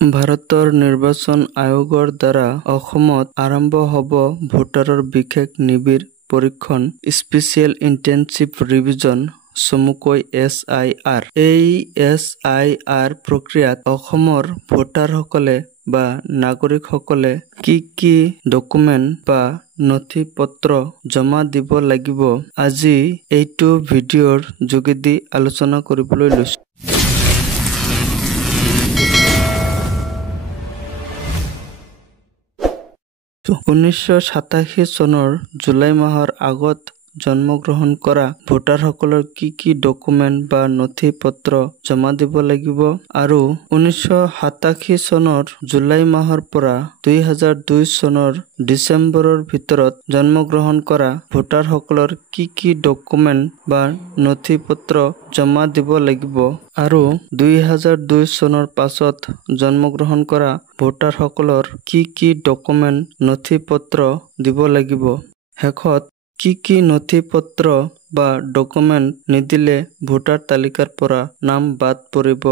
ভাৰতৰ নিৰ্বাচন আয়োগৰ দ্বাৰা অসমত আৰম্ভ হ'ব ভোটাৰৰ বিশেষ নিবিড় পৰীক্ষণ স্পেচিয়েল ইণ্টেনচিভ ৰিভিজন চমুকৈ SIR। এই SIR প্ৰক্ৰিয়াত অসমৰ ভোটাৰসকলে বা নাগৰিকসকলে কি ডকুমেণ্ট বা নথি পত্ৰ জমা দিব লাগিব আজি এইটো ভিডিঅ'ৰ যোগেদি আলোচনা কৰিবলৈ লৈছোঁ। 1987 চনৰ জুলাই মাহৰ আগত জন্মগ্ৰহণ কৰা ভোটাৰসকলৰ কি ডকুমেণ্ট বা নথি পত্ৰ জমা দিব লাগিব আৰু 1987 চনৰ জুলাই মাহৰ পৰা 2002 চনৰ ডিচেম্বৰৰ ভিতৰত জন্মগ্ৰহণ কৰা ভোটাৰসকলৰ কি ডকুমেণ্ট বা নথি পত্ৰ জমা দিব লাগিব আৰু 2002 চনৰ পাছত জন্মগ্ৰহণ কৰা ভোটাৰসকলৰ কি ডকুমেণ্ট নথি পত্ৰ দিব লাগিব। শেষত কি নথি পত্ৰ বা ডকুমেণ্ট নিদিলে ভোটাৰ তালিকাৰ পৰা নাম বাদ পৰিব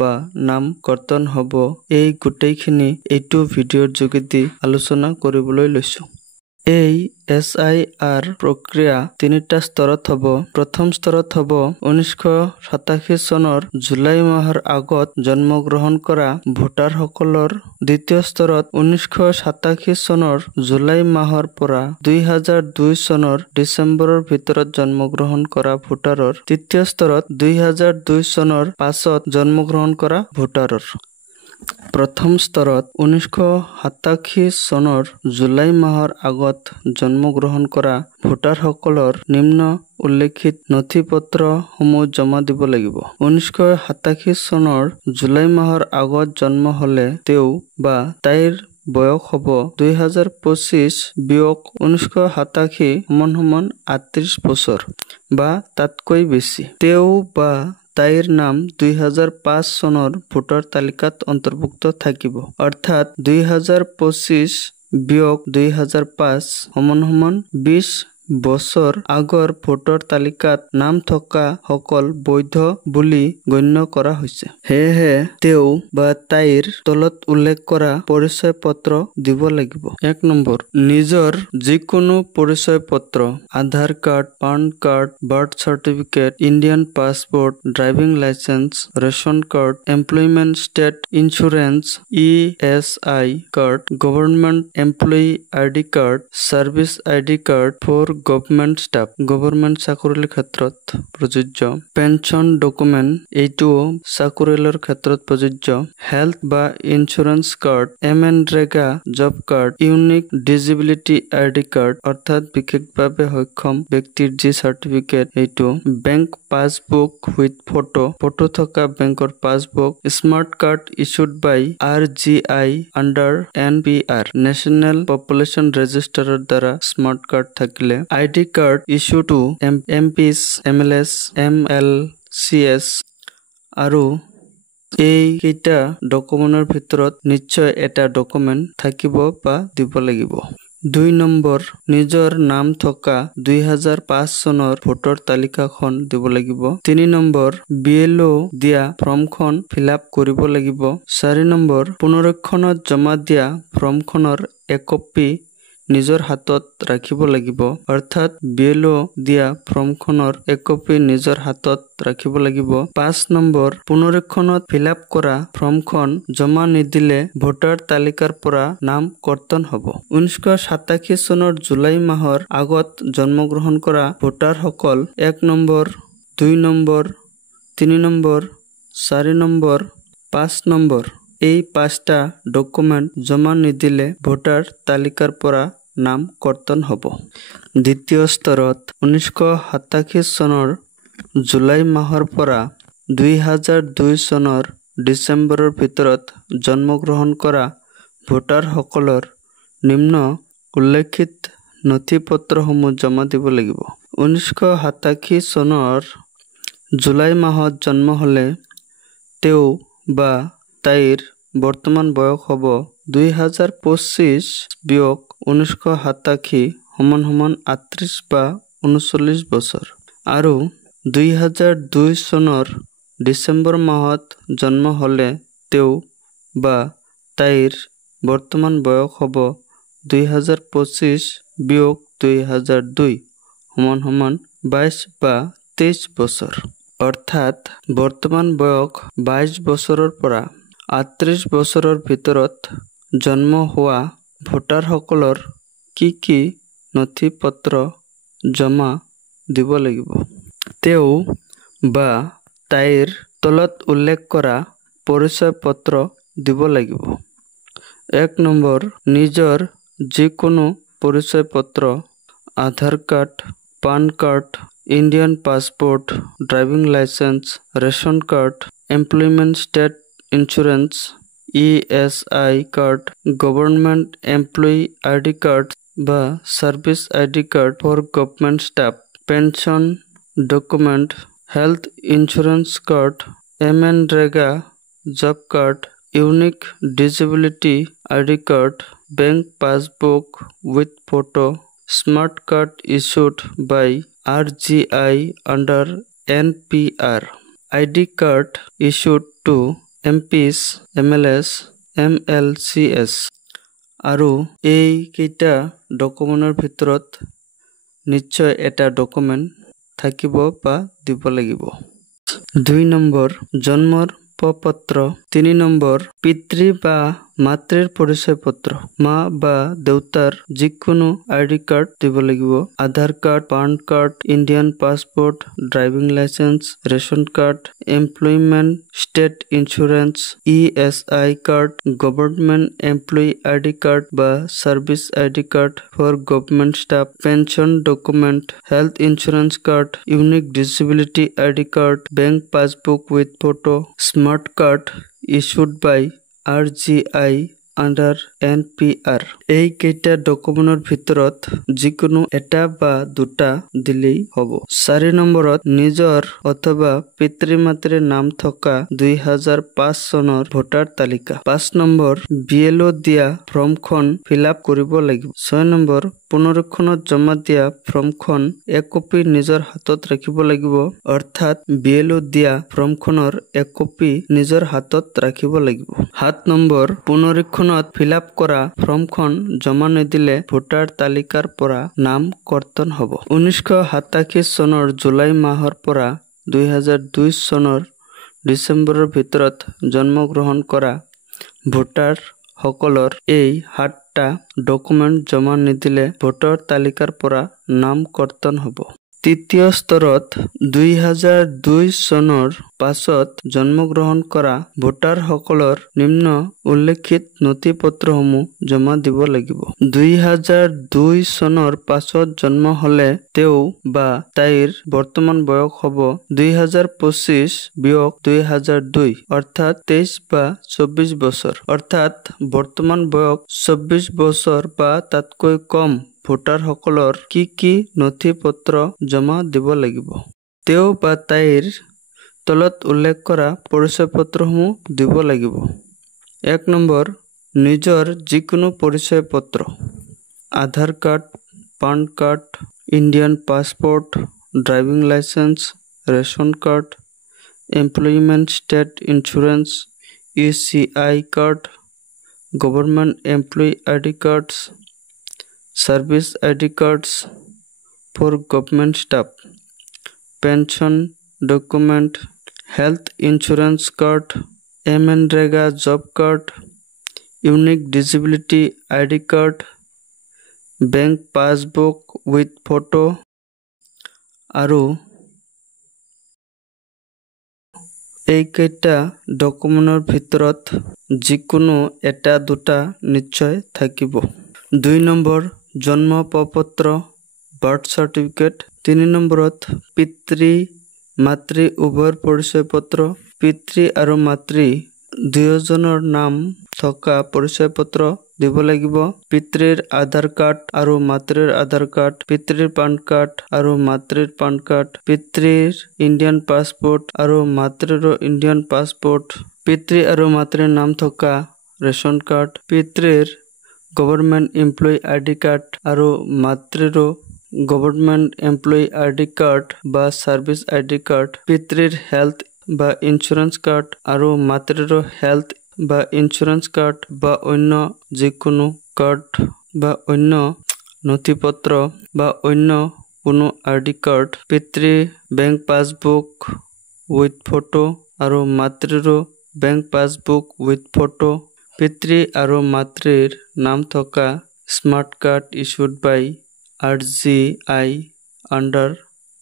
বা নাম কৰ্তন হ'ব, এই গোটেইখিনি এইটো ভিডিঅ'ৰ যোগেদি আলোচনা কৰিবলৈ লৈছোঁ। এই SIR প্ৰক্ৰিয়া তিনিটা স্তৰত হ'ব। প্ৰথম স্তৰত হ'ব 1987 চনৰ জুলাই মাহৰ আগত জন্মগ্ৰহণ কৰা ভোটাৰসকলৰ। দ্বিতীয় স্তৰত 1987 চনৰ জুলাই মাহৰ পৰা 2002 চনৰ ডিচেম্বৰৰ ভিতৰত জন্মগ্ৰহণ কৰা ভোটাৰৰ। তৃতীয় স্তৰত 2002 চনৰ পাছত জন্মগ্ৰহণ কৰা ভোটাৰৰ। প্ৰথম স্তৰত 1987 চনৰ জুলাই মাহৰ আগত জন্মগ্ৰহণ কৰা ভোটাৰসকলৰ নিম্ন উল্লেখিত নথি পত্ৰসমূহ জমা দিব লাগিব। 1987 চনৰ জুলাই মাহৰ আগত জন্ম হ'লে তেওঁ বা তাইৰ বয়স হ'ব 2025 বিয়োগ 1987 = 38 বছৰ বা তাতকৈ বেছি। তেওঁ বা তাইৰ নাম 2005 চনৰ ভোটাৰ তালিকাত অন্তৰ্ভুক্ত থাকিব। অৰ্থাৎ 2025 বিয়োগ 2005 = 20 বছৰ আগৰ ভোটাৰ তালিকাত নাম থকা সকল বৈধ বুলি গণ্য কৰা হৈছে। সেয়েহে তেওঁ বা তাইৰ তলত উল্লেখ কৰা পৰিচয় পত্ৰ দিব লাগিব। 1 নম্বৰ, নিজৰ যিকোনো পৰিচয় পত্ৰ, Aadhaar card, PAN card, birth certificate, Indian passport, driving licence, ration card, employment state insurance, ESI card, government employee ID card, service ID card for government staff, government চাকৰিৰ ক্ষেত্ৰত প্ৰযোজ্য, পেঞ্চন ডকুমেণ্ট, এইটোও চাকৰিয়ালৰ ক্ষেত্ৰত প্ৰযোজ্য, হেল্থ বা insurance card, MNREGA job card, unique disability ID card অৰ্থাৎ বিশেষভাৱে সক্ষম ব্যক্তিৰ যি চাৰ্টিফিকেট এইটো, বেংক পাছবুক উইথ ফটো থকা বেংকৰ passbook, smart card issued by RGI under NPR national population ৰেজিষ্টাৰৰ দ্বাৰা স্মাৰ্ট কাৰ্ড থাকিলে, ID card issue to MPs, MLS, MLCS আৰু এই কেইটা ডকুমেণ্টৰ ভিতৰত নিশ্চয় এটা ডকুমেণ্ট থাকিব বা দিব লাগিব। 2 নম্বৰ, নিজৰ নাম থকা 2005 চনৰ ভোটাৰ তালিকাখন দিব লাগিব। 3 নম্বৰ, BLO দিয়া ফৰ্মখন ফিলআপ কৰিব লাগিব। 4 নম্বৰ, পুনৰীক্ষণত জমা দিয়া ফৰ্মখনৰ একপি নিজৰ হাতত ৰাখিব লাগিব। অৰ্থাৎ BLO দিয়া ফৰ্মখনৰ একপি নিজৰ হাতত ৰাখিব লাগিব। 5 নম্বৰ, পুনৰীক্ষণত ফিলআপ কৰা ফৰ্মখন জমা নিদিলে ভোটাৰ তালিকাৰ পৰা নাম কৰ্তন হ'ব। 1987 চনৰ জুলাই মাহৰ আগত জন্মগ্ৰহণ কৰা ভোটাৰসকল 1 number, 2 number, 3 number, 4 number, 5 number এই 5টা ডকুমেণ্ট জমা নিদিলে ভোটাৰ তালিকাৰ পৰা নাম কৰ্তন হ'ব। দ্বিতীয় স্তৰত 1987 চনৰ জুলাই মাহৰ পৰা 2002 চনৰ ডিচেম্বৰৰ ভিতৰত জন্মগ্ৰহণ কৰা ভোটাৰসকলৰ নিম্ন উল্লেখিত নথি পত্ৰসমূহ জমা দিব লাগিব। 1987 চনৰ জুলাই মাহত জন্ম হ'লে তেওঁ বা তাইৰ বৰ্তমান বয়স হ'ব 2025 বিয়োগ 1987 = 38 বা 39 বছৰ আৰু 2002 চনৰ ডিচেম্বৰ মাহত জন্ম হ'লে তেওঁ বা তাইৰ বৰ্তমান বয়স হ'ব 2025 বিয়োগ 2002 সমান 22 বা 23 বছৰ। অৰ্থাৎ বৰ্তমান বয়স 22 বছৰৰ পৰা 38 বছৰৰ ভিতৰত জন্ম হোৱা ভোটাৰসকলৰ কি নথি পত্ৰ জমা দিব লাগিব। তেওঁ বা তাইৰ তলত উল্লেখ কৰা পৰিচয় পত্ৰ দিব লাগিব। 1 নম্বৰ, নিজৰ যিকোনো পৰিচয় পত্ৰ, Aadhaar card, PAN card, Indian passport, driving licence, ration card, employment state insurance, ESI card, government employee ID card বা service ID card for government staff, pension document, health insurance card, MNREGA job card, unique disability ID card, bank passbook with photo, smart card issued by RGI under NPR, ID card issued to MPs, MLS, MLCS আৰু এই কেইটা ডকুমেণ্টৰ ভিতৰত নিশ্চয় এটা document থাকিব বা দিব লাগিব। 2 নম্বৰ, জন্মৰ প্ৰপত্ৰ। 3 নম্বৰ, পিতৃ বা মাতৃৰ পৰিচয় পত্ৰ, মা বা দেউতাৰ যিকোনো ID কাৰ্ড দিব লাগিব। Aadhaar card, PAN card, Indian passport, driving licence, ration card, employment state insurance, ESI card, government employee ID card বা service ID card for government staff, pension document, health insurance card, unique disability ID card, bank passbook with photo, smart card issued by RGI under NPR। এই কেইটা ডকুমেণ্টৰ ভিতৰত যিকোনো এটা বা দুটা দিলেই হ'ব। 4 নম্বৰত, নিজৰ অথবা পিতৃ মাতৃৰ নাম থকা 2005 চনৰ ভোটাৰ তালিকা। 5 নম্বৰ, BLO দিয়া ফৰ্মখন ফিলআপ কৰিব লাগিব। 6 নম্বৰ, পুনৰীক্ষণত জমা দিয়া ফৰ্মখন এক কপি নিজৰ হাতত ৰাখিব লাগিব। অৰ্থাৎ BLO দিয়া ফৰ্মখনৰ এক কপি নিজৰ হাতত ৰাখিব লাগিব। 7 নম্বৰ, পুনৰীক্ষণত ফিলআপ কৰা ফৰ্মখন জমা নিদিলে ভোটাৰ তালিকাৰ পৰা নাম কৰ্তন হ'ব। 1987 চনৰ জুলাই মাহৰ পৰা 2002 চনৰ ডিচেম্বৰৰ ভিতৰত জন্মগ্ৰহণ কৰা ভোটাৰ সকলৰ এই 7টা ডকুমেণ্ট জমা নিদিলে ভোটাৰ তালিকাৰ পৰা নাম কৰ্তন হ'ব। তৃতীয় স্তৰত 2002 চনৰ পাছত জন্মগ্ৰহণ কৰা ভোটাৰসকলৰ নিম্ন উল্লেখিত নথি পত্ৰসমূহ জমা দিব লাগিব। 2002 চনৰ পাছত জন্ম হলে তেওঁ বা তাইৰ বৰ্তমান বয়স হ'ব 2025 বিয়োগ 2002 অৰ্থাৎ 23 বা 24 বছৰ। অৰ্থাৎ বৰ্তমান বয়স 24 বছৰ বা তাতকৈ কম ভোটাৰসকলৰ কি নথি পত্ৰ জমা দিব লাগিব। তেওঁ বা তাইৰ তলত উল্লেখ কৰা পৰিচয় পত্ৰসমূহ দিব লাগিব। 1 নম্বৰ, নিজৰ যিকোনো পৰিচয় পত্ৰ, Aadhaar card, PAN card, Indian passport, driving licence, ration card, employment state insurance, ECI card, government employee ID cards, service ID cards for government staff, pension document, health insurance card, MNREGA job card, unique disability ID card, bank passbook with photo আৰু এইকেইটা ডকুমেণ্টৰ ভিতৰত যিকোনো এটা দুটা নিশ্চয় থাকিব। 2 number, জন্ম প্ৰপত্ৰ, birth certificate. 3 নম্বৰত, পিতৃ মাতৃ উভয়ৰ পৰিচয় পত্ৰ, পিতৃ আৰু মাতৃ দুয়োজনৰ নাম থকা পৰিচয় পত্ৰ দিব লাগিব। পিতৃৰ আধাৰ কাৰ্ড আৰু মাতৃৰ আধাৰ কাৰ্ড, পিতৃৰ পান কাৰ্ড আৰু মাতৃৰ পান কাৰ্ড, পিতৃৰ ইণ্ডিয়ান পাছপোৰ্ট আৰু মাতৃৰ ইণ্ডিয়ান পাছপোৰ্ট, পিতৃ আৰু মাতৃৰ নাম থকা ৰেচন কাৰ্ড, পিতৃৰ গভৰ্ণমেণ্ট এমপ্লয়ী ID কাৰ্ড আৰু মাতৃৰ গভৰ্ণমেণ্ট এমপ্লয়ী ID কাৰ্ড বা সাৰ্ভিস ID কাৰ্ড, পিতৃৰ হেল্থ বা ইঞ্চুৰেঞ্চ কাৰ্ড আৰু মাতৃৰ হেল্থ বা ইন্স্যুরেন্স কার্ড বা অন্য যিকোনো কার্ড বা অন্য নথিপত্র বা অন্য কোনো আইডি কার্ড, পিতৃ বেংক পাসবুক উইথ ফটো আৰু মাতৃৰো বেংক পাসবুক উইথ ফটো, পিতৃ আৰু মাতৃৰ নাম থকা smart card issued by RGI under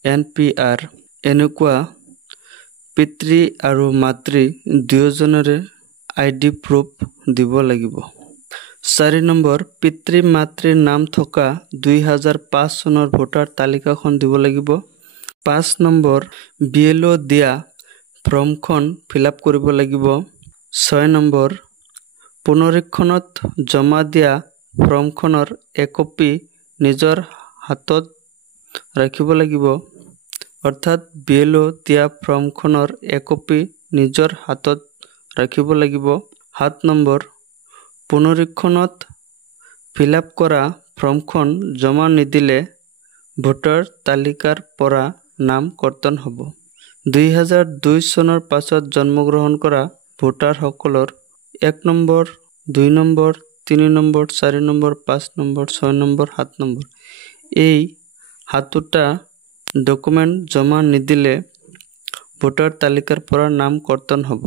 NPR। এনেকুৱা পিতৃ আৰু মাতৃ দুয়োজনৰে ID প্ৰুফ দিব লাগিব। 4 নম্বৰ, পিতৃ মাতৃৰ নাম থকা 2005 চনৰ ভোটাৰ তালিকাখন দিব লাগিব। 5 নম্বৰ, BLO দিয়া ফৰ্মখন ফিল আপ কৰিব লাগিব। 6 নম্বৰ, পুনৰীক্ষণত জমা দিয়া ফৰ্মখনৰ একপি নিজৰ হাতত ৰাখিব লাগিব। অৰ্থাৎ BLO দিয়া ফৰ্মখনৰ একপি নিজৰ হাতত ৰাখিব লাগিব। 7 নম্বৰ, পুনৰীক্ষণত ফিল আপ কৰা ফৰ্মখন জমা নিদিলে ভোটাৰ তালিকাৰ পৰা নাম কৰ্তন হ'ব। 2002 চনৰ পাছত জন্মগ্ৰহণ কৰা ভোটাৰসকলৰ 1 number, 2 number, 3 number, 4 number, 5 number, 6 number, 7 number এই 7টা ডকুমেণ্ট জমা নিদিলে ভোটাৰ তালিকাৰ পৰা নাম কৰ্তন হ'ব।